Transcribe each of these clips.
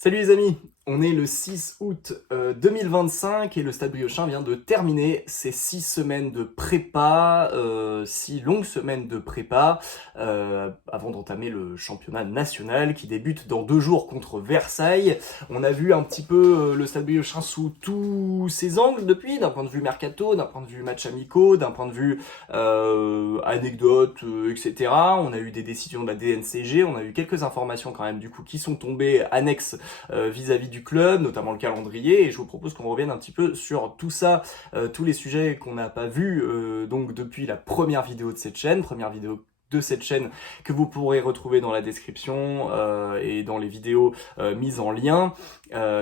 Salut les amis, on est le 6 août 2025 et le Stade Briochin vient de terminer ses 6 semaines de prépa, 6 longues semaines de prépa, avant d'entamer le championnat national qui débute dans 2 jours contre Versailles. On a vu un petit peu le Stade Briochin sous tous ses angles depuis, d'un point de vue mercato, d'un point de vue match amicaux, d'un point de vue anecdotes, etc. On a eu des décisions de la DNCG, on a eu quelques informations quand même du coup qui sont tombées annexes vis-à-vis du club, notamment le calendrier, et je vous propose qu'on revienne un petit peu sur tout ça, tous les sujets qu'on n'a pas vus donc depuis la première vidéo de cette chaîne, que vous pourrez retrouver dans la description et dans les vidéos mises en lien,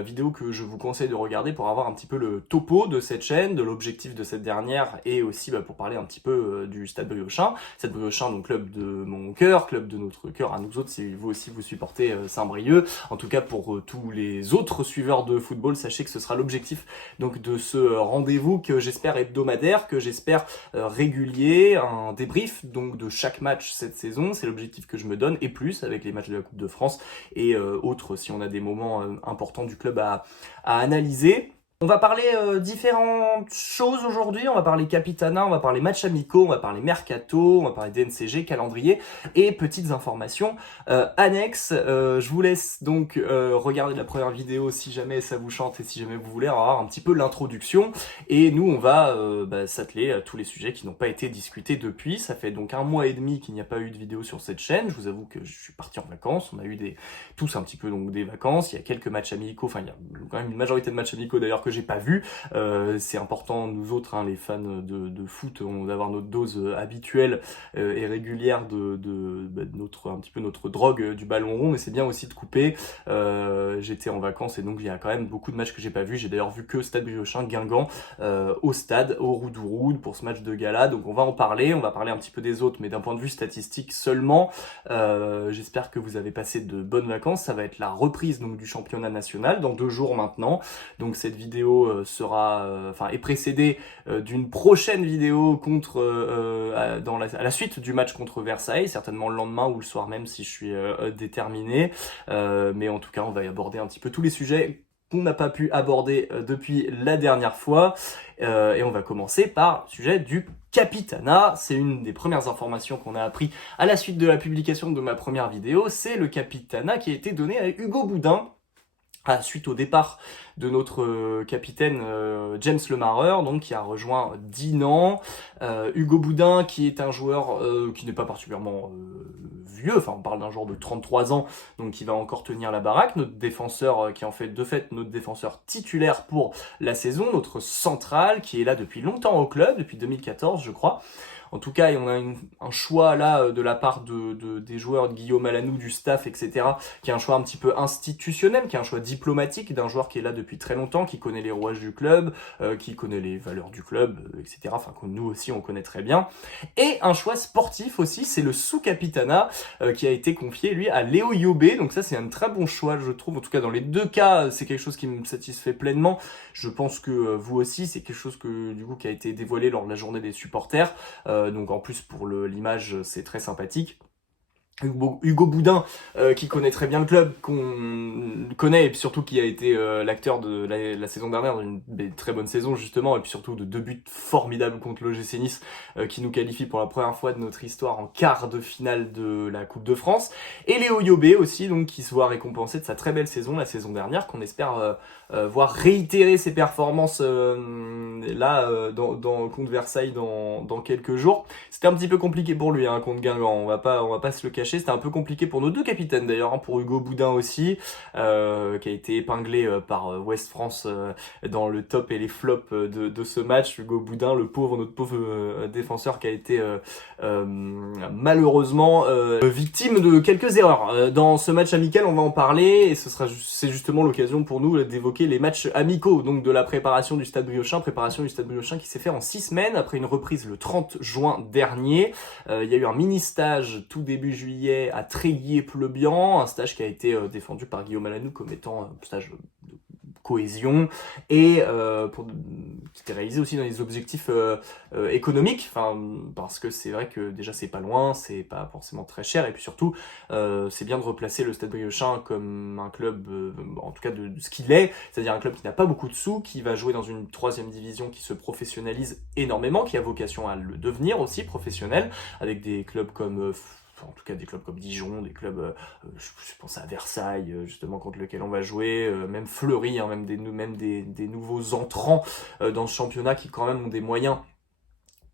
vidéos que je vous conseille de regarder pour avoir un petit peu le topo de cette chaîne, de l'objectif de cette dernière et aussi pour parler un petit peu du Stade Briochin. Stade Briochin, donc club de mon cœur, club de notre cœur à nous autres si vous aussi vous supportez Saint-Brieuc. En tout cas pour tous les autres suiveurs de football, sachez que ce sera l'objectif donc de ce rendez-vous que j'espère hebdomadaire, que j'espère régulier, un débrief donc de chaque match cette saison, c'est l'objectif que je me donne, et plus avec les matchs de la Coupe de France et autres si on a des moments importants du club à analyser. On va parler différentes choses aujourd'hui, on va parler Capitana, on va parler matchs amicaux, on va parler mercato, on va parler DNCG, calendrier et petites informations annexes. Je vous laisse donc regarder la première vidéo si jamais ça vous chante et si jamais vous voulez avoir un petit peu l'introduction. Et nous on va s'atteler à tous les sujets qui n'ont pas été discutés depuis. Ça fait donc 1 mois et demi qu'il n'y a pas eu de vidéo sur cette chaîne. Je vous avoue que je suis parti en vacances, on a eu tous un petit peu donc des vacances, il y a quelques matchs amicaux, enfin il y a quand même une majorité de matchs amicaux d'ailleurs que j'ai pas vu. C'est important, nous autres, les fans de foot, d'avoir notre dose habituelle et régulière de un petit peu notre drogue du ballon rond, mais c'est bien aussi de couper. J'étais en vacances et donc il y a quand même beaucoup de matchs que j'ai pas vu. J'ai d'ailleurs vu que Stade Briochin, Guingamp, au stade, au Roudoudou pour ce match de gala. Donc on va en parler, on va parler un petit peu des autres, mais d'un point de vue statistique seulement. J'espère que vous avez passé de bonnes vacances. Ça va être la reprise donc du championnat national dans 2 jours maintenant. Donc cette vidéo est précédée d'une prochaine vidéo à la suite du match contre Versailles, certainement le lendemain ou le soir même si je suis déterminé. Mais en tout cas, on va y aborder un petit peu tous les sujets qu'on n'a pas pu aborder depuis la dernière fois. Et on va commencer par le sujet du Capitana. C'est une des premières informations qu'on a appris à la suite de la publication de ma première vidéo. C'est le Capitana qui a été donné à Hugo Boudin suite au départ de notre capitaine James Lemarreur, donc qui a rejoint Dinan. Hugo Boudin, qui est un joueur qui n'est pas particulièrement vieux, enfin on parle d'un joueur de 33 ans, donc qui va encore tenir la baraque, notre défenseur qui en fait de fait notre défenseur titulaire pour la saison, notre central qui est là depuis longtemps au club, depuis 2014 je crois. En tout cas, on a un choix là de la part des joueurs de Guillaume Alanou, du staff, etc., qui est un choix un petit peu institutionnel, qui est un choix diplomatique d'un joueur qui est là depuis très longtemps, qui connaît les rouages du club, qui connaît les valeurs du club, etc., enfin que nous aussi on connaît très bien. Et un choix sportif aussi, c'est le sous-capitana qui a été confié lui à Léo Yobé, donc ça c'est un très bon choix je trouve, en tout cas dans les 2 cas c'est quelque chose qui me satisfait pleinement. Je pense que vous aussi c'est quelque chose qui a été dévoilé lors de la journée des supporters. Donc en plus pour l'image c'est très sympathique. Hugo Boudin, qui connaît très bien le club, qu'on connaît, et puis surtout qui a été l'acteur de la saison dernière d'une très bonne saison justement, et puis surtout de 2 buts formidables contre l'OGC Nice, qui nous qualifie pour la première fois de notre histoire en quart de finale de la Coupe de France. Et Léo Yobé aussi, donc qui se voit récompensé de sa très belle saison la saison dernière, qu'on espère voir réitérer ses performances contre Versailles dans quelques jours. C'était un petit peu compliqué pour lui contre Guingamp, on va pas se le cacher. C'était un peu compliqué pour nos 2 capitaines d'ailleurs, pour Hugo Boudin aussi, qui a été épinglé par Ouest France dans le top et les flops de ce match. Hugo Boudin, notre pauvre défenseur qui a été malheureusement victime de quelques erreurs. Dans ce match amical, on va en parler, et c'est justement l'occasion pour nous d'évoquer les matchs amicaux, donc de la préparation du Stade Briochin qui s'est fait en 6 semaines, après une reprise le 30 juin dernier. Il y a eu un mini-stage tout début juillet à Tréguier-Pleubian, un stage qui a été défendu par Guillaume Alanou comme étant un stage cohésion et qui était réalisé aussi dans les objectifs économiques, parce que c'est vrai que déjà c'est pas loin, c'est pas forcément très cher, et puis surtout c'est bien de replacer le Stade Briochin comme un club, en tout cas de ce qu'il est, c'est-à-dire un club qui n'a pas beaucoup de sous, qui va jouer dans une 3e division qui se professionnalise énormément, qui a vocation à le devenir aussi professionnel, avec des clubs comme en tout cas des clubs comme Dijon, des clubs, je pense à Versailles, justement, contre lequel on va jouer, même Fleury, hein, même des nouveaux entrants dans ce championnat qui quand même ont des moyens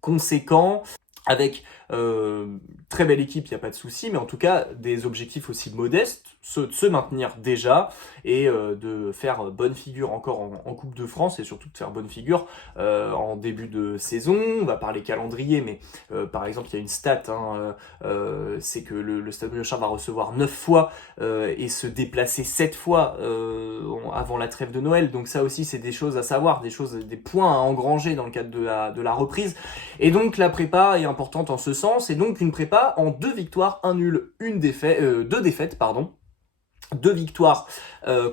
conséquents, avec très belle équipe, il n'y a pas de souci, mais en tout cas des objectifs aussi modestes, ceux de se maintenir déjà et de faire bonne figure encore en Coupe de France, et surtout de faire bonne figure en début de saison. On va parler calendrier, mais par exemple il y a une stat, c'est que le Stade Briochin va recevoir 9 fois et se déplacer 7 fois avant la trêve de Noël, donc ça aussi c'est des choses à savoir, des points à engranger dans le cadre de la reprise, et donc la prépa est importante en ce sens, et donc une prépa en 2 victoires, 1 nul, 2 défaites, pardon. 2 victoires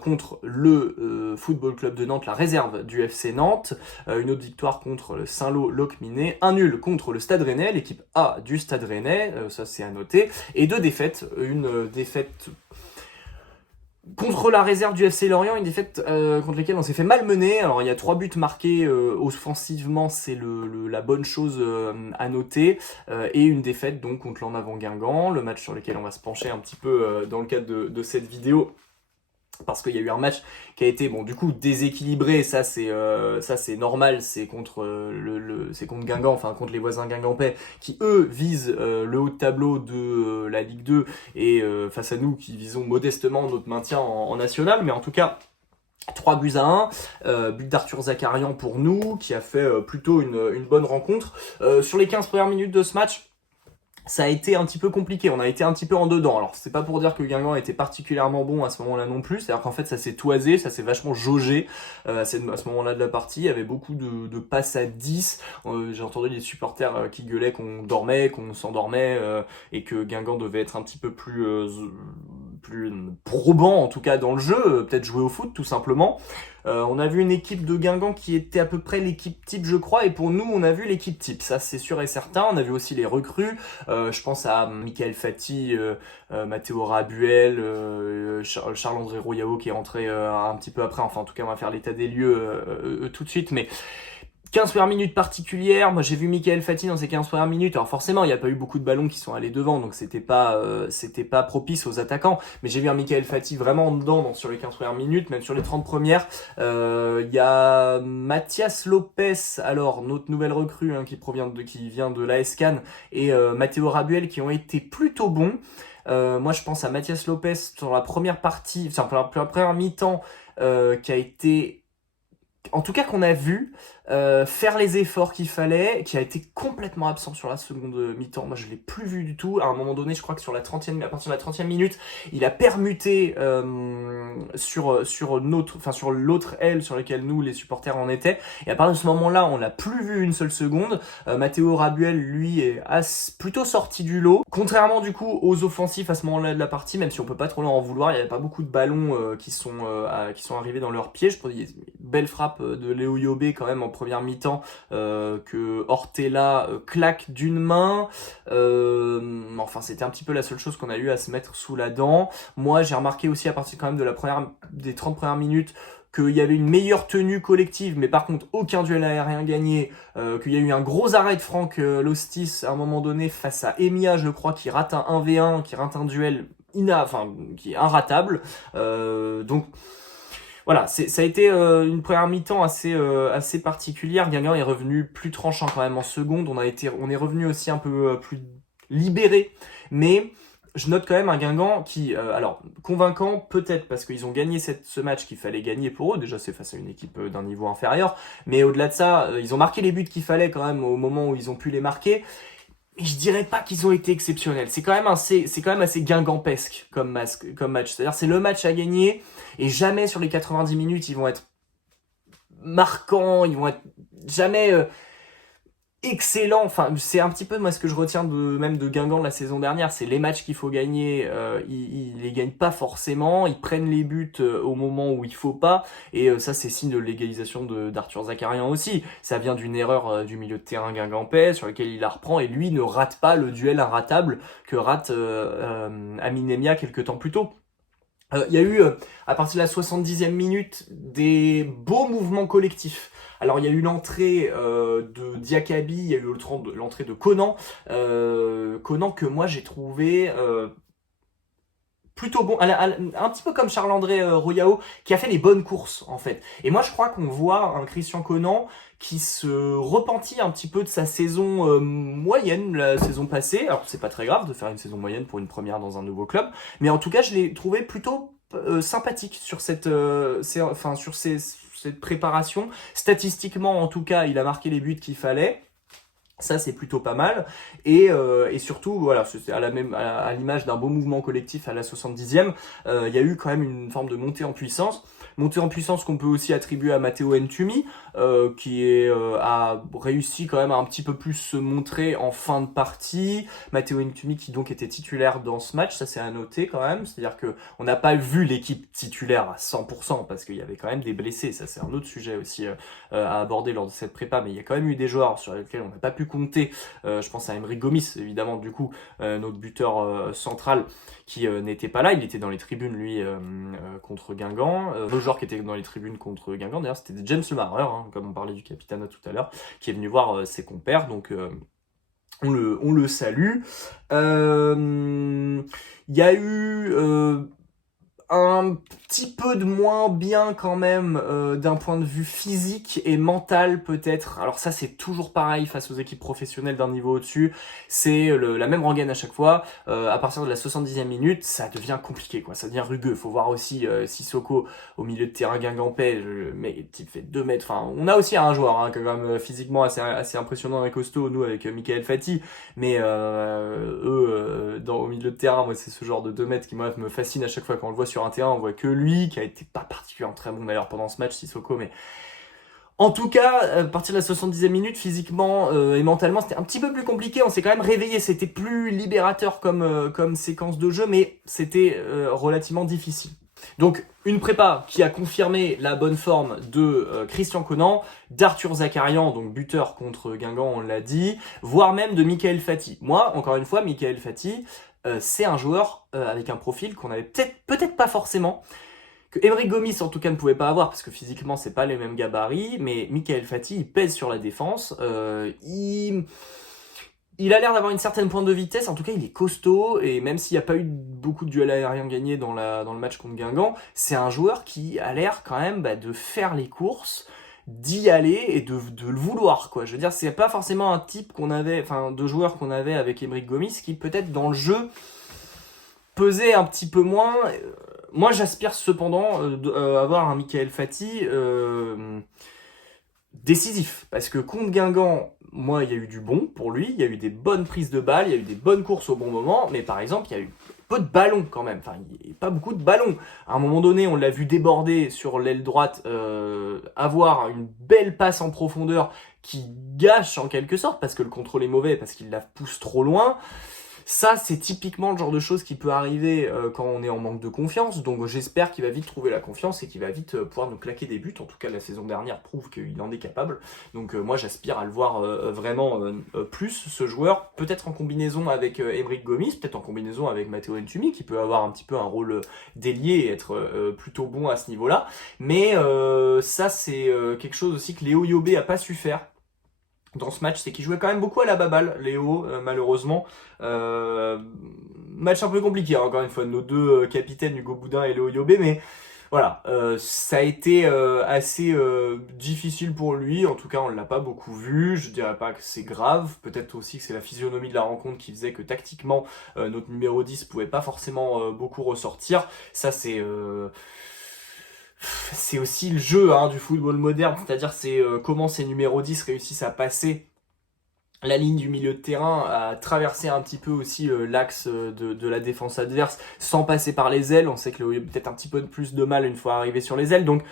contre le Football Club de Nantes, la réserve du FC Nantes, une autre victoire contre le Saint-Lô Locminé, 1 nul contre le Stade Rennais, l'équipe A du Stade Rennais, ça c'est à noter, et 2 défaites, une défaite contre la réserve du FC Lorient, une défaite contre laquelle on s'est fait malmener. Alors il y a 3 buts marqués offensivement, c'est la bonne chose à noter, et une défaite donc contre l'En Avant Guingamp, le match sur lequel on va se pencher un petit peu dans le cadre de cette vidéo, parce qu'il y a eu un match qui a été du coup déséquilibré, ça c'est normal, c'est contre c'est contre Guingamp, enfin contre les voisins guingampais qui eux visent le haut de tableau de la Ligue 2, et face à nous qui visons modestement notre maintien en national, mais en tout cas 3-1, but d'Arthur Zakarian pour nous, qui a fait plutôt une bonne rencontre. Sur les 15 premières minutes de ce match, ça a été un petit peu compliqué, on a été un petit peu en dedans. Alors c'est pas pour dire que Guingamp était particulièrement bon à ce moment-là non plus, c'est-à-dire qu'en fait ça s'est toisé, ça s'est vachement jaugé à ce moment-là de la partie. Il y avait beaucoup de passes à 10, j'ai entendu des supporters qui gueulaient qu'on dormait, qu'on s'endormait, et que Guingamp devait être un petit peu plus probant en tout cas dans le jeu, peut-être jouer au foot tout simplement. On a vu une équipe de Guingamp qui était à peu près l'équipe type je crois, et pour nous on a vu l'équipe type, ça c'est sûr et certain. On a vu aussi les recrues, je pense à Michael Fati, Matteo Rabuel, Charles-André Royao qui est rentré un petit peu après, enfin en tout cas on va faire l'état des lieux tout de suite, mais 15 premières minutes particulières, moi j'ai vu Michael Fati dans ces 15 premières minutes, alors forcément il n'y a pas eu beaucoup de ballons qui sont allés devant, donc c'était pas propice aux attaquants, mais j'ai vu un Michael Fati vraiment en dedans sur les 15 premières minutes, même sur les 30 premières. Il y a Mathias Lopez, alors notre nouvelle recrue qui vient de l'AS Cannes, et Matteo Rabuel qui ont été plutôt bons. Moi je pense à Mathias Lopez sur la première partie, enfin pour la première mi-temps, qui a été, en tout cas qu'on a vu faire les efforts qu'il fallait, qui a été complètement absent sur la seconde mi-temps. Moi je l'ai plus vu du tout. À un moment donné, je crois que à partir de la 30e minute, il a permuté sur l'autre aile sur laquelle nous les supporters en étaient, et à partir de ce moment-là on l'a plus vu une seule seconde. Matteo Rabuel lui est plutôt sorti du lot, contrairement du coup aux offensifs à ce moment-là de la partie, même si on peut pas trop leur en vouloir. Il y avait pas beaucoup de ballons qui sont arrivés dans leurs pieds. Je pense qu'il y a une belle frappe de Léo Yobé quand même en première mi-temps, que Ortella claque d'une main, enfin c'était un petit peu la seule chose qu'on a eu à se mettre sous la dent. Moi j'ai remarqué aussi à partir quand même des 30 premières minutes qu'il y avait une meilleure tenue collective, mais par contre aucun duel aérien gagné, qu'il y a eu un gros arrêt de Franck Lostis à un moment donné face à Emia, je crois, qui rate un 1v1, qui rate un duel qui est inratable, donc voilà, ça a été une première mi-temps assez particulière. Guingamp est revenu plus tranchant quand même en seconde. On est revenu aussi un peu plus libéré, mais je note quand même un Guingamp qui, alors convaincant peut-être parce qu'ils ont gagné ce match qu'il fallait gagner pour eux. Déjà c'est face à une équipe d'un niveau inférieur, mais au-delà de ça, ils ont marqué les buts qu'il fallait quand même au moment où ils ont pu les marquer. Et je dirais pas qu'ils ont été exceptionnels. C'est quand même assez guingampesque comme match. C'est-à-dire c'est le match à gagner, et jamais sur les 90 minutes ils vont être marquants, ils vont être jamais excellent. Enfin, c'est un petit peu moi ce que je retiens même de Guingamp de la saison dernière, c'est les matchs qu'il faut gagner, ils les gagnent pas forcément, ils prennent les buts au moment où il faut pas, et ça c'est signe de l'égalisation d'Arthur Zakarian aussi. Ça vient d'une erreur du milieu de terrain guingampais sur lequel il la reprend et lui ne rate pas le duel inratable que rate Amin Emia quelques temps plus tôt. Il y a eu, à partir de la 70e minute, des beaux mouvements collectifs. Alors, il y a eu l'entrée de Diakaby, il y a eu l'entrée de Conan. Conan que moi, j'ai trouvé plutôt bon, un petit peu comme Charles-André Royao, qui a fait les bonnes courses, en fait. Et moi, je crois qu'on voit un Christian Conan qui se repentit un petit peu de sa saison moyenne, la saison passée. Alors, c'est pas très grave de faire une saison moyenne pour une première dans un nouveau club, mais en tout cas, je l'ai trouvé plutôt sympathique sur cette préparation. Statistiquement, en tout cas, il a marqué les buts qu'il fallait. Ça, c'est plutôt pas mal. Et surtout, voilà, c'est à l'image d'un beau mouvement collectif à la 70e, il y a eu quand même une forme de montée en puissance. Montée en puissance qu'on peut aussi attribuer à Matteo Ntumi, a réussi quand même à un petit peu plus se montrer en fin de partie. Matteo Ntumi qui donc était titulaire dans ce match, ça c'est à noter quand même. C'est-à-dire que on n'a pas vu l'équipe titulaire à 100% parce qu'il y avait quand même des blessés. Ça c'est un autre sujet aussi à aborder lors de cette prépa, mais il y a quand même eu des joueurs sur lesquels on n'a pas pu compter. Je pense à Emery Gomis, évidemment, du coup, notre buteur central qui n'était pas là. Il était dans les tribunes, lui, contre Guingamp. Le joueur qui était dans les tribunes contre Guingamp, d'ailleurs, c'était James Lemarer, hein, comme on parlait du capitaine tout à l'heure, qui est venu voir ses compères. Donc, on le salue. Il y a eu un petit peu de moins bien quand même d'un point de vue physique et mental peut-être. Alors ça c'est toujours pareil face aux équipes professionnelles d'un niveau au-dessus. C'est la même rengaine à chaque fois. À partir de la 70e minute, ça devient compliqué quoi. Ça devient rugueux. Faut voir aussi Sissoko au milieu de terrain guingampais. Mais il fait 2 mètres. Enfin, on a aussi un joueur hein, quand même physiquement assez impressionnant et costaud. Nous avec Michael Fati. Mais eux au milieu de terrain, moi c'est ce genre de 2 mètres qui moi me fascine à chaque fois quand on le voit sur un terrain. On voit que lui qui a été pas particulièrement très bon d'ailleurs pendant ce match Sissoko, mais en tout cas à partir de la 70e minute physiquement et mentalement c'était un petit peu plus compliqué. On s'est quand même réveillé, c'était plus libérateur comme séquence de jeu, mais c'était relativement difficile. Donc une prépa qui a confirmé la bonne forme de Christian Conan, d'Arthur Zakarian, donc buteur contre Guingamp, on l'a dit, voire même de Michael Fati. Moi, encore une fois, Michael Fati, c'est un joueur avec un profil qu'on avait peut-être pas forcément, que Emery Gomis en tout cas ne pouvait pas avoir parce que physiquement c'est pas les mêmes gabarits, mais Michael Fati il pèse sur la défense, il a l'air d'avoir une certaine pointe de vitesse, en tout cas il est costaud, et même s'il n'y a pas eu beaucoup de duels aériens gagnés dans le match contre Guingamp, c'est un joueur qui a l'air quand même de faire les courses, d'y aller et de le vouloir quoi. Je veux dire, c'est pas forcément un type de joueur qu'on avait avec Emery Gomis qui peut-être dans le jeu pesait un petit peu moins. Moi j'aspire cependant avoir un Michael Fati décisif, parce que contre Guingamp, moi, il y a eu du bon pour lui, il y a eu des bonnes prises de balles, il y a eu des bonnes courses au bon moment, mais par exemple, il y a eu peu de ballons quand même, enfin, il n'y a pas beaucoup de ballons. À un moment donné, on l'a vu déborder sur l'aile droite, avoir une belle passe en profondeur qui gâche en quelque sorte, parce que le contrôle est mauvais, parce qu'il la pousse trop loin. Ça, c'est typiquement le genre de choses qui peut arriver quand on est en manque de confiance. Donc j'espère qu'il va vite trouver la confiance et qu'il va vite pouvoir nous claquer des buts. En tout cas, la saison dernière prouve qu'il en est capable. Donc moi, j'aspire à le voir vraiment plus, ce joueur. Peut-être en combinaison avec Emery Gomis, peut-être en combinaison avec Matteo Ntumi, qui peut avoir un petit peu un rôle d'ailier et être plutôt bon à ce niveau-là. Mais ça, c'est quelque chose aussi que Léo Yobé a pas su faire dans ce match, c'est qu'il jouait quand même beaucoup à la baballe, Léo, malheureusement. Match un peu compliqué, hein, encore une fois, nos deux capitaines, Hugo Boudin et Léo Yobé, mais voilà, ça a été assez difficile pour lui, en tout cas on ne l'a pas beaucoup vu, je dirais pas que c'est grave, peut-être aussi que c'est la physionomie de la rencontre qui faisait que tactiquement notre numéro 10 pouvait pas forcément beaucoup ressortir, ça c'est aussi le jeu hein, du football moderne, c'est-à-dire c'est comment ces numéros 10 réussissent à passer la ligne du milieu de terrain, à traverser un petit peu aussi l'axe de la défense adverse sans passer par les ailes. On sait que Léo a peut-être un petit peu plus de mal une fois arrivé sur les ailes, donc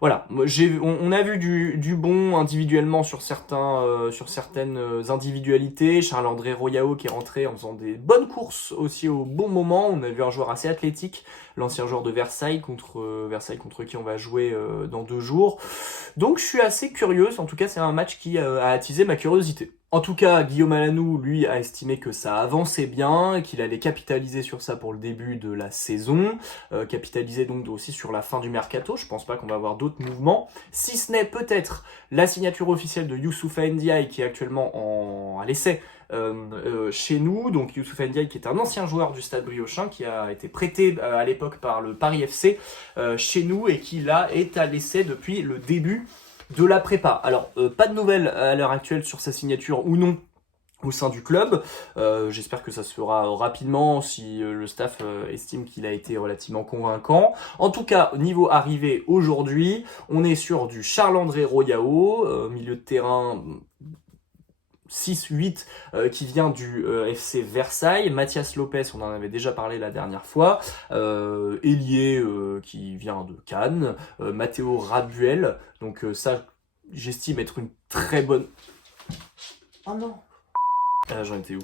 Voilà, on a vu du bon individuellement sur certaines individualités. Charles-André Royao qui est rentré en faisant des bonnes courses aussi au bon moment. On a vu un joueur assez athlétique, l'ancien joueur de Versailles contre qui on va jouer dans 2 jours. Donc je suis assez curieuse, en tout cas c'est un match qui a attisé ma curiosité. En tout cas, Guillaume Alanou, lui, a estimé que ça avançait bien, et qu'il allait capitaliser sur ça pour le début de la saison, capitaliser donc aussi sur la fin du mercato. Je pense pas qu'on va avoir d'autres mouvements, si ce n'est peut-être la signature officielle de Youssoupha Ndiaye, qui est actuellement à l'essai chez nous. Donc Youssoupha Ndiaye, qui est un ancien joueur du Stade Briochin, qui a été prêté à l'époque par le Paris FC chez nous, et qui là est à l'essai depuis le début de la prépa. Alors, pas de nouvelles à l'heure actuelle sur sa signature ou non au sein du club. J'espère que ça se fera rapidement si le staff estime qu'il a été relativement convaincant. En tout cas, niveau arrivée aujourd'hui, on est sur du Charles-André Royao, milieu de terrain 6-8 qui vient du FC Versailles, Mathias Lopez, on en avait déjà parlé la dernière fois, ailier qui vient de Cannes, Matteo Rabuel, donc ça j'estime être une très bonne... Oh non, j'en étais où?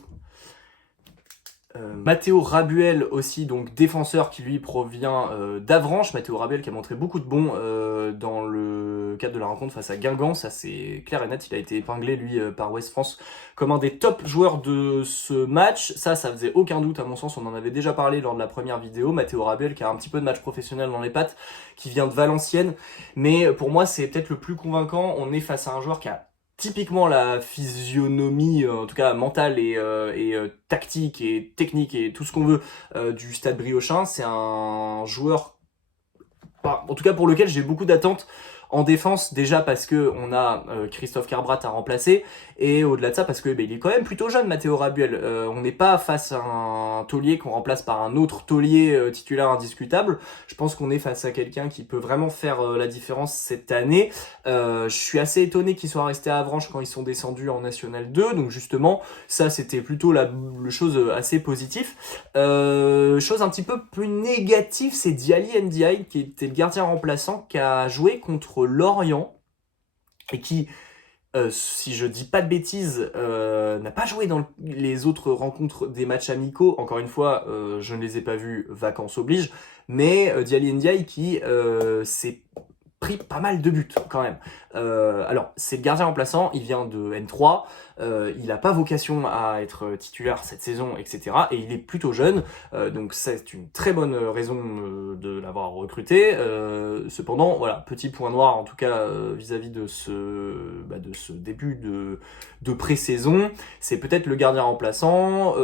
Matteo Rabuel aussi, donc défenseur qui lui provient d'Avranches. Matteo Rabuel qui a montré beaucoup de bons dans le cadre de la rencontre face à Guingamp, ça c'est clair et net, il a été épinglé lui par Ouest France comme un des top joueurs de ce match. Ça faisait aucun doute à mon sens, on en avait déjà parlé lors de la première vidéo. Matteo Rabuel qui a un petit peu de match professionnel dans les pattes, qui vient de Valenciennes, mais pour moi c'est peut-être le plus convaincant. On est face à un joueur qui a typiquement la physionomie, en tout cas mentale et tactique et technique et tout ce qu'on veut du Stade Briochin. C'est un joueur, en tout cas pour lequel j'ai beaucoup d'attentes en défense, déjà parce que on a Christophe Carbrat à remplacer, et au-delà de ça parce que il est quand même plutôt jeune, Matteo Rabuel. On n'est pas face à un taulier qu'on remplace par un autre taulier titulaire indiscutable. Je pense qu'on est face à quelqu'un qui peut vraiment faire la différence cette année. Je suis assez étonné qu'ils soient restés à Avranches quand ils sont descendus en National 2, donc justement ça c'était plutôt le chose assez positive. Chose un petit peu plus négative, c'est Diali Ndiaye qui était le gardien remplaçant, qui a joué contre Lorient et qui, si je dis pas de bêtises, n'a pas joué dans les autres rencontres des matchs amicaux. Encore une fois, je ne les ai pas vus, vacances oblige, mais Diali Ndiaye qui s'est pris pas mal de buts quand même. Alors, c'est le gardien remplaçant, il vient de N3, il n'a pas vocation à être titulaire cette saison, etc. Et il est plutôt jeune, donc c'est une très bonne raison de l'avoir recruté. Cependant, voilà, petit point noir en tout cas vis-à-vis de ce début de pré-saison, c'est peut-être le gardien remplaçant.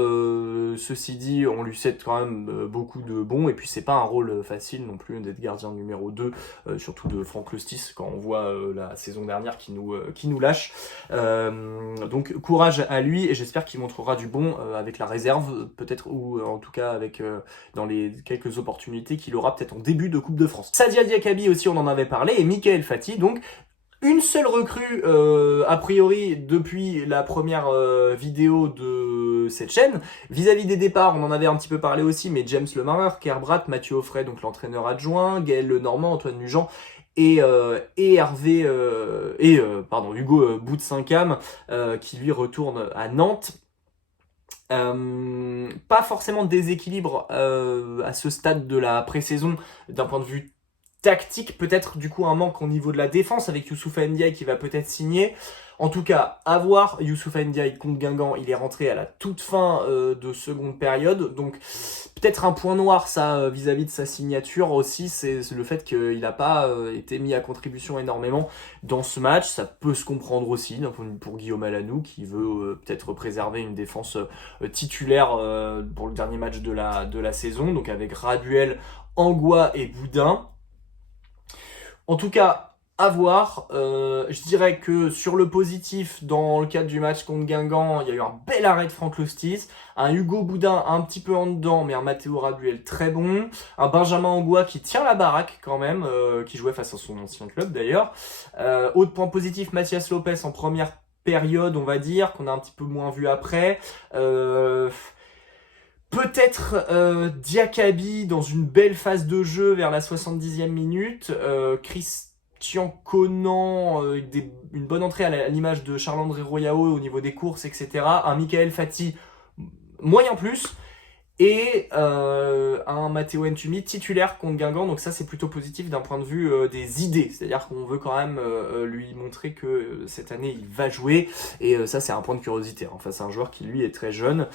Ceci dit, on lui cède quand même beaucoup de bons, et puis c'est pas un rôle facile non plus d'être gardien numéro 2, surtout de Franck Lostis quand on voit la saison dernière qui nous lâche. Donc courage à lui, et j'espère qu'il montrera du bon avec la réserve peut-être, ou en tout cas avec dans les quelques opportunités qu'il aura peut-être en début de Coupe de France. Sadia Diakabi aussi, on en avait parlé, et Michael Fati, donc une seule recrue a priori depuis la première vidéo de cette chaîne. Vis-à-vis des départs, on en avait un petit peu parlé aussi, mais James Lemareur, Kerbrat, Mathieu Offray, donc l'entraîneur adjoint, Gaël Lenormand, Antoine Nugent et Hervé Hugo Boutsenkham qui lui retourne à Nantes. Pas forcément de déséquilibre à ce stade de la pré-saison d'un point de vue tactique, peut-être du coup un manque au niveau de la défense avec Youssoupha Ndiaye qui va peut-être signer. En tout cas, à voir. Youssoupha Ndiaye contre Guingamp, il est rentré à la toute fin de seconde période, donc peut-être un point noir ça vis-à-vis de sa signature aussi, c'est le fait qu'il n'a pas été mis à contribution énormément dans ce match. Ça peut se comprendre aussi d'un point de vue pour Guillaume Alanou qui veut peut-être préserver une défense titulaire pour le dernier match de la saison, donc avec Raduel, Angois et Boudin. En tout cas, à voir. Je dirais que sur le positif, dans le cadre du match contre Guingamp, il y a eu un bel arrêt de Franck Lostis, un Hugo Boudin un petit peu en dedans, mais un Matteo Rabuel très bon, un Benjamin Angois qui tient la baraque quand même, qui jouait face à son ancien club d'ailleurs. Autre point positif, Mathias Lopez en première période, on va dire, qu'on a un petit peu moins vu après. Peut-être Diakabi dans une belle phase de jeu vers la 70e minute. Tianconan, une bonne entrée à l'image de Charles-André Royao au niveau des courses, etc. Un Michael Fati moyen plus. Et un Matteo Ntumi titulaire contre Guingamp, donc ça c'est plutôt positif d'un point de vue des idées, c'est-à-dire qu'on veut quand même lui montrer que cette année il va jouer, et ça c'est un point de curiosité, hein. Enfin c'est un joueur qui lui est très jeune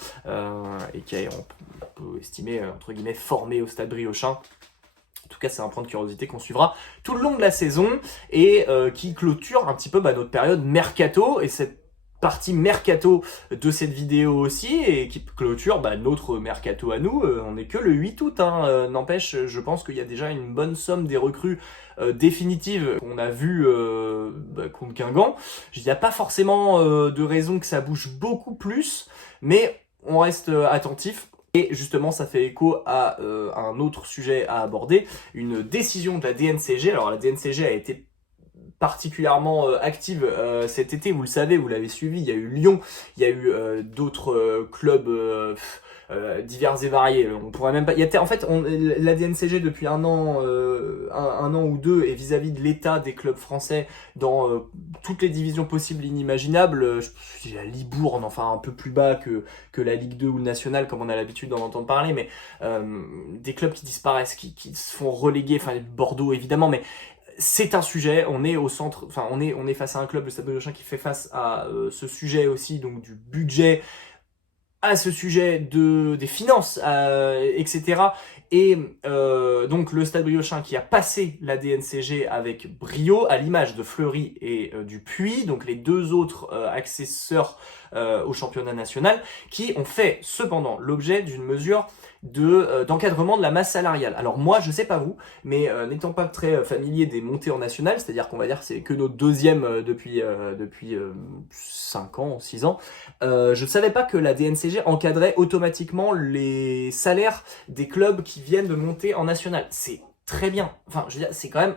et qui est, on peut estimer entre guillemets formé au Stade Briochin. En tout cas, c'est un point de curiosité qu'on suivra tout le long de la saison et qui clôture un petit peu notre période mercato, et cette partie mercato de cette vidéo aussi, et qui clôture notre mercato à nous. On n'est que le 8 août, hein. N'empêche, je pense qu'il y a déjà une bonne somme des recrues définitives qu'on a vues contre Guingamp. Il n'y a pas forcément de raison que ça bouge beaucoup plus, mais on reste attentif. Et justement, ça fait écho à un autre sujet à aborder, une décision de la DNCG. Alors la DNCG a été particulièrement active cet été, vous le savez, vous l'avez suivi, il y a eu Lyon, il y a eu d'autres clubs divers et variés. On pourrait même pas. En fait, la DNCG depuis un an ou deux, et vis-à-vis de l'état des clubs français dans toutes les divisions possibles, inimaginables. Je la Libourne, enfin un peu plus bas que la Ligue 2 ou le National, comme on a l'habitude d'en entendre parler, mais des clubs qui disparaissent, qui se font reléguer, enfin Bordeaux évidemment, mais c'est un sujet, on est au centre, enfin on est face à un club, le Stade Briochin, qui fait face à ce sujet aussi, donc du budget, à ce sujet des finances, etc. Et donc le Stade Briochin qui a passé la DNCG avec brio, à l'image de Fleury et du Puy, donc les deux autres accesseurs au championnat national, qui ont fait cependant l'objet d'une mesure d'encadrement de la masse salariale. Alors moi, je sais pas vous, mais n'étant pas très familier des montées en national, c'est-à-dire qu'on va dire que c'est que notre deuxième depuis 5 ans, 6 ans, je ne savais pas que la DNCG encadrait automatiquement les salaires des clubs qui viennent de monter en national. C'est très bien. Enfin, je veux dire, c'est quand même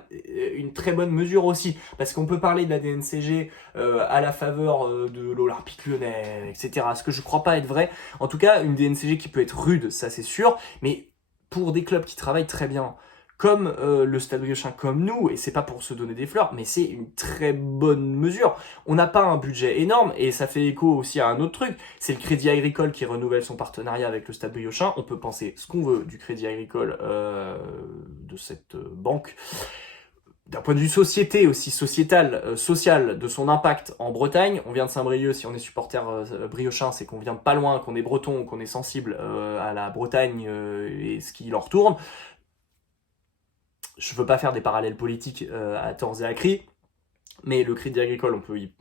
une très bonne mesure aussi, parce qu'on peut parler de la DNCG à la faveur de l'Olympique Lyonnais, etc. Ce que je crois pas être vrai. En tout cas, une DNCG qui peut être rude, ça c'est sûr, mais pour des clubs qui travaillent très bien, comme le Stade Briochin, comme nous, et c'est pas pour se donner des fleurs, mais c'est une très bonne mesure. On n'a pas un budget énorme, et ça fait écho aussi à un autre truc, c'est le Crédit Agricole qui renouvelle son partenariat avec le Stade Briochin. On peut penser ce qu'on veut du Crédit Agricole, de cette banque, d'un point de vue société aussi, sociétal, social, de son impact en Bretagne. On vient de Saint-Brieuc, si on est supporter briochin, c'est qu'on vient de pas loin, qu'on est breton, qu'on est sensible à la Bretagne et ce qui leur tourne. Je veux pas faire des parallèles politiques à tort et à cri, mais le Crédit Agricole, on peut y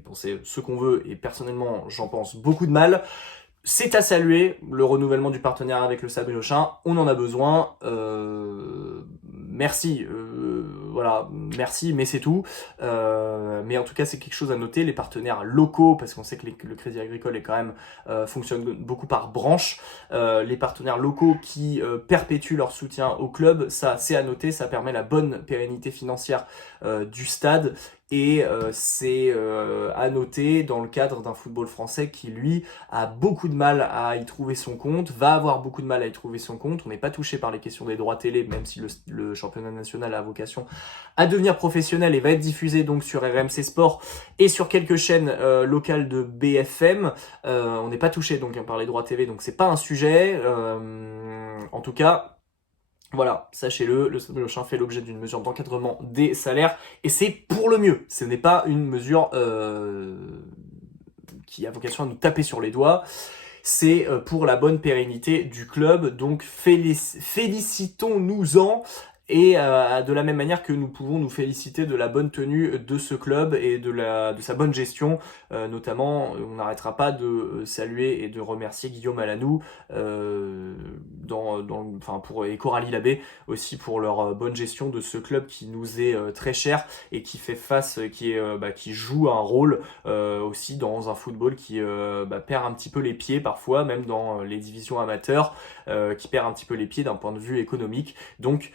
penser ce qu'on veut, et personnellement, j'en pense beaucoup de mal. C'est à saluer, le renouvellement du partenariat avec le Stade Briochin, on en a besoin. Merci, voilà, merci, mais c'est tout. Mais en tout cas, c'est quelque chose à noter, les partenaires locaux, parce qu'on sait que le Crédit Agricole est quand même fonctionne beaucoup par branche. Les partenaires locaux qui perpétuent leur soutien au club, ça c'est à noter, ça permet la bonne pérennité financière du stade. Et c'est à noter dans le cadre d'un football français qui, lui, a beaucoup de mal à y trouver son compte, va avoir beaucoup de mal à y trouver son compte. On n'est pas touché par les questions des droits télé, même si le championnat national a vocation à devenir professionnel et va être diffusé donc sur RMC Sport et sur quelques chaînes locales de BFM. On n'est pas touché donc par les droits TV, donc c'est pas un sujet. En tout cas, voilà, sachez-le, le Stade Briochin fait l'objet d'une mesure d'encadrement des salaires, et c'est pour le mieux. Ce n'est pas une mesure qui a vocation à nous taper sur les doigts. C'est pour la bonne pérennité du club, donc félicitons-nous-en. Et de la même manière que nous pouvons nous féliciter de la bonne tenue de ce club et de sa bonne gestion, notamment, on n'arrêtera pas de saluer et de remercier Guillaume Alanou et Coralie Labbé aussi pour leur bonne gestion de ce club qui nous est très cher et qui fait face, qui joue un rôle aussi dans un football qui perd un petit peu les pieds parfois, même dans les divisions amateurs, qui perd un petit peu les pieds d'un point de vue économique. Donc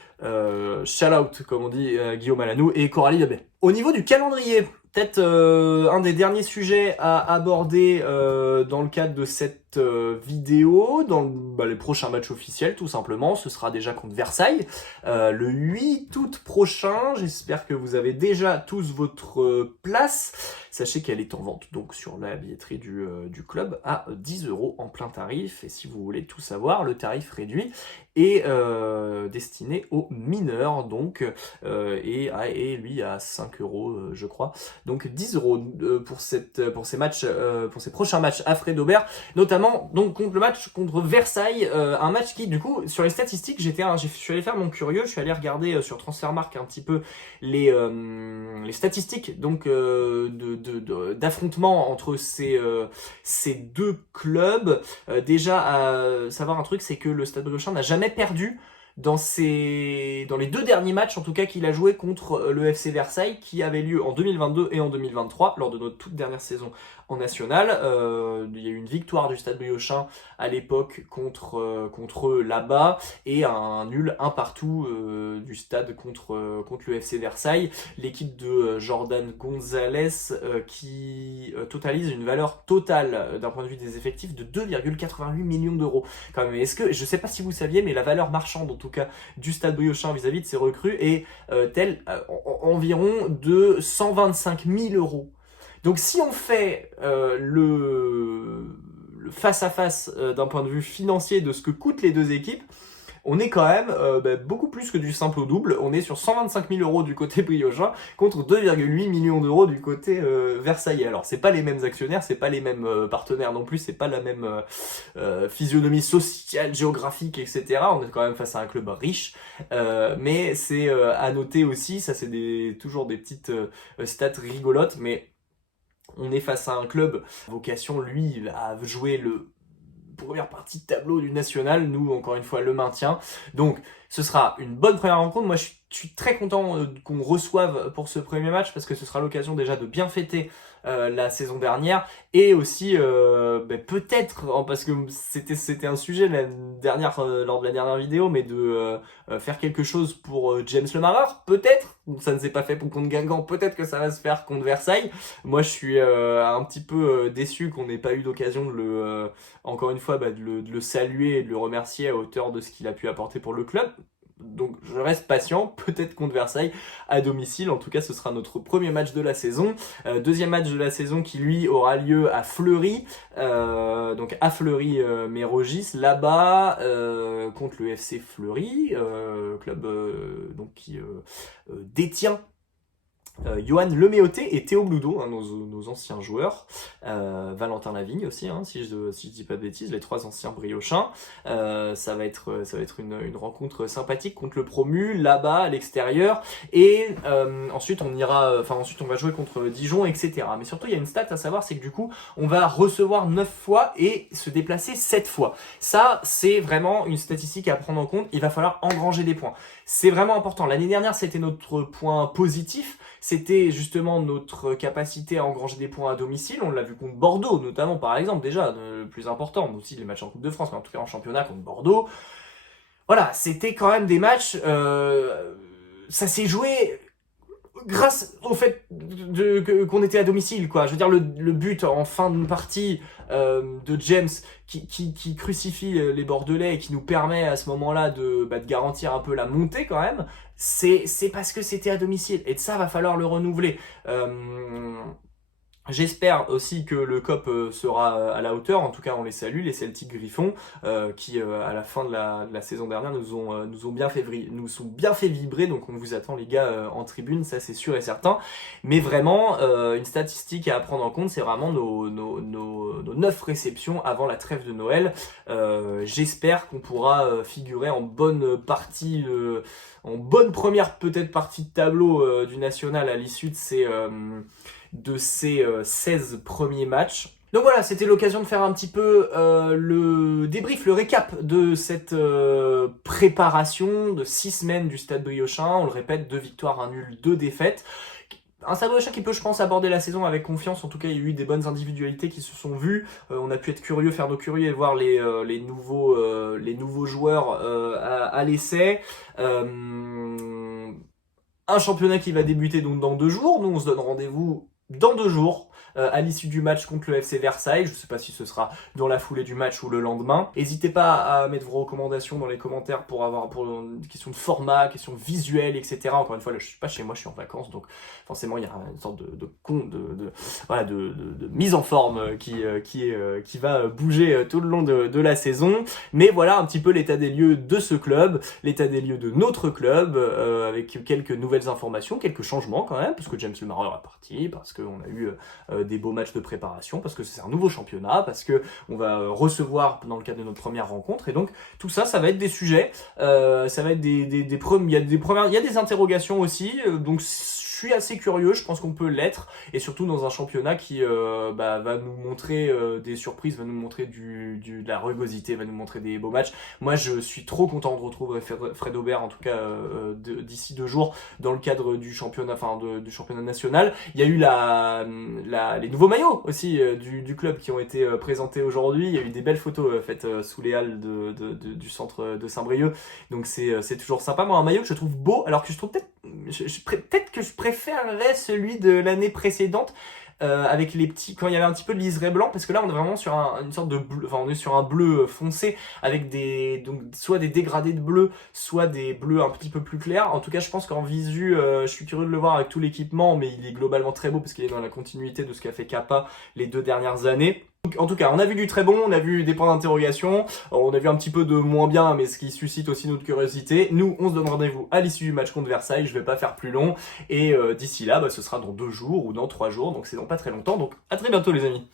shout out, comme on dit, Guillaume Alanou et Coralie Labbé. Au niveau du calendrier, peut-être un des derniers sujets à aborder dans le cadre de cette cette vidéo dans les prochains matchs officiels, tout simplement. Ce sera déjà contre Versailles, le 8 août prochain. J'espère que vous avez déjà tous votre place. Sachez qu'elle est en vente donc sur la billetterie du club à 10 € en plein tarif. Et si vous voulez tout savoir, le tarif réduit est destiné aux mineurs, donc, et lui à 5 €, je crois. Donc 10 € pour ces matchs, pour ces prochains matchs à Fred-Aubert, notamment donc contre le match contre Versailles, un match qui du coup sur les statistiques, je suis allé faire mon curieux, je suis allé regarder sur Transfermarkt un petit peu les statistiques donc d'affrontement entre ces deux clubs. Déjà à savoir un truc, c'est que le Stade Briochin n'a jamais perdu dans les 2 derniers matchs, en tout cas, qu'il a joué contre le FC Versailles, qui avait lieu en 2022 et en 2023, lors de notre toute dernière saison en national. Il y a eu une victoire du Stade Briochin à l'époque contre eux là-bas, et un nul 1-1 du Stade contre le FC Versailles. L'équipe de Jordan Gonzalez qui totalise une valeur totale d'un point de vue des effectifs de 2,88 millions d'euros. Quand même, je sais pas si vous saviez, mais la valeur marchande en tout cas du Stade Briochin vis-à-vis de ses recrues est telle environ de 125 000 €. Donc si on fait le face-à-face d'un point de vue financier de ce que coûtent les deux équipes, on est quand même beaucoup plus que du simple au double. On est sur 125 000 € du côté briochin contre 2,8 millions d'euros du côté versaillais. Alors c'est pas les mêmes actionnaires, c'est pas les mêmes partenaires non plus, c'est pas la même physionomie sociale, géographique, etc. On est quand même face à un club riche, mais c'est à noter aussi, ça c'est toujours des petites stats rigolotes, mais on est face à un club vocation, lui, à jouer le première partie de tableau du national, nous encore une fois le maintien. Donc ce sera une bonne première rencontre. Moi je suis très content qu'on reçoive pour ce premier match, parce que ce sera l'occasion déjà de bien fêter la saison dernière, et aussi peut-être, parce que c'était un sujet lors de la dernière vidéo, mais de faire quelque chose pour James Le Marreur, peut-être. Ça ne s'est pas fait pour contre Guingamp, peut-être que ça va se faire contre Versailles. Moi je suis un petit peu déçu qu'on n'ait pas eu d'occasion de encore une fois de le saluer et de le remercier à hauteur de ce qu'il a pu apporter pour le club. Donc je reste patient, peut-être contre Versailles à domicile. En tout cas ce sera notre premier match de la saison. Deuxième match de la saison qui lui aura lieu à Fleury, donc à Fleury Mérogis, là-bas contre le FC Fleury, club donc qui détient Johan Leméoté et Théo Bloudo, hein, nos anciens joueurs, Valentin Lavigne aussi, hein, si je dis pas de bêtises, les 3 anciens briochins. Ça va être une rencontre sympathique contre le promu là-bas à l'extérieur, et ensuite on va jouer contre Dijon, etc. Mais surtout il y a une stat à savoir, c'est que du coup on va recevoir 9 fois et se déplacer 7 fois. Ça c'est vraiment une statistique à prendre en compte. Il va falloir engranger des points. C'est vraiment important. L'année dernière c'était notre point positif. C'était justement notre capacité à engranger des points à domicile. On l'a vu contre Bordeaux, notamment, par exemple, déjà, le plus important. Mais aussi les matchs en Coupe de France, mais en tout cas en championnat contre Bordeaux. Voilà, c'était quand même des matchs... ça s'est joué grâce au fait qu'on était à domicile, quoi. Je veux dire, le but en fin de partie de James qui crucifie les Bordelais et qui nous permet à ce moment-là de garantir un peu la montée quand même, c'est parce que c'était à domicile. Et de ça, va falloir le renouveler. J'espère aussi que le COP sera à la hauteur. En tout cas, on les salue, les Celtic Griffons, qui à la fin de la saison dernière nous ont bien fait vibrer. Donc on vous attend les gars en tribune, ça c'est sûr et certain. Mais vraiment, une statistique à prendre en compte, c'est vraiment nos 9 réceptions avant la trêve de Noël. J'espère qu'on pourra figurer en bonne partie, en bonne première peut-être partie de tableau du national à l'issue de ces 16 premiers matchs. Donc voilà, c'était l'occasion de faire un petit peu le débrief, le récap de cette préparation de 6 semaines du Stade Briochin. On le répète, 2 victoires, 1 nul, 2 défaites. Un Stade Briochin qui peut, je pense, aborder la saison avec confiance. En tout cas, il y a eu des bonnes individualités qui se sont vues. On a pu être curieux, faire nos curieux et voir les nouveaux joueurs à l'essai. Un championnat qui va débuter donc dans 2 jours. Nous, on se donne rendez-vous dans 2 jours à l'issue du match contre le FC Versailles. Je ne sais pas si ce sera dans la foulée du match ou le lendemain. N'hésitez pas à mettre vos recommandations dans les commentaires pour une question de format, question visuelle, etc. Encore une fois, là, je suis pas chez moi, je suis en vacances, donc forcément il y a une sorte de mise en forme qui va bouger tout le long de la saison. Mais voilà un petit peu l'état des lieux de ce club, l'état des lieux de notre club, avec quelques nouvelles informations, quelques changements quand même, parce que James Lemareur est parti, parce qu'on a eu des beaux matchs de préparation, parce que c'est un nouveau championnat, parce que on va recevoir dans le cadre de notre première rencontre, et donc tout ça, ça va être des sujets, ça va être il y a des interrogations aussi, donc je suis assez curieux, je pense qu'on peut l'être, et surtout dans un championnat qui va nous montrer des surprises, va nous montrer de la rugosité, va nous montrer des beaux matchs. Moi, je suis trop content de retrouver Fred Aubert, en tout cas d'ici 2 jours, dans le cadre du championnat, du championnat national. Il y a eu les nouveaux maillots aussi du club qui ont été présentés aujourd'hui. Il y a eu des belles photos faites sous les halles du centre de Saint-Brieuc, donc c'est toujours sympa. Moi, un maillot que je trouve beau, alors que je trouve peut-être que je préférerais celui de l'année précédente, avec les petits, quand il y avait un petit peu de liseré blanc, parce que là on est vraiment sur une sorte de bleu, on est sur un bleu foncé avec donc soit des dégradés de bleu, soit des bleus un petit peu plus clairs. En tout cas, je pense qu'en visu, je suis curieux de le voir avec tout l'équipement, mais il est globalement très beau parce qu'il est dans la continuité de ce qu'a fait Kappa les 2 dernières années. En tout cas, on a vu du très bon, on a vu des points d'interrogation, on a vu un petit peu de moins bien, mais ce qui suscite aussi notre curiosité. Nous, on se donne rendez-vous à l'issue du match contre Versailles, je vais pas faire plus long, et d'ici là, ce sera dans 2 jours ou dans 3 jours, donc c'est dans pas très longtemps, donc à très bientôt les amis.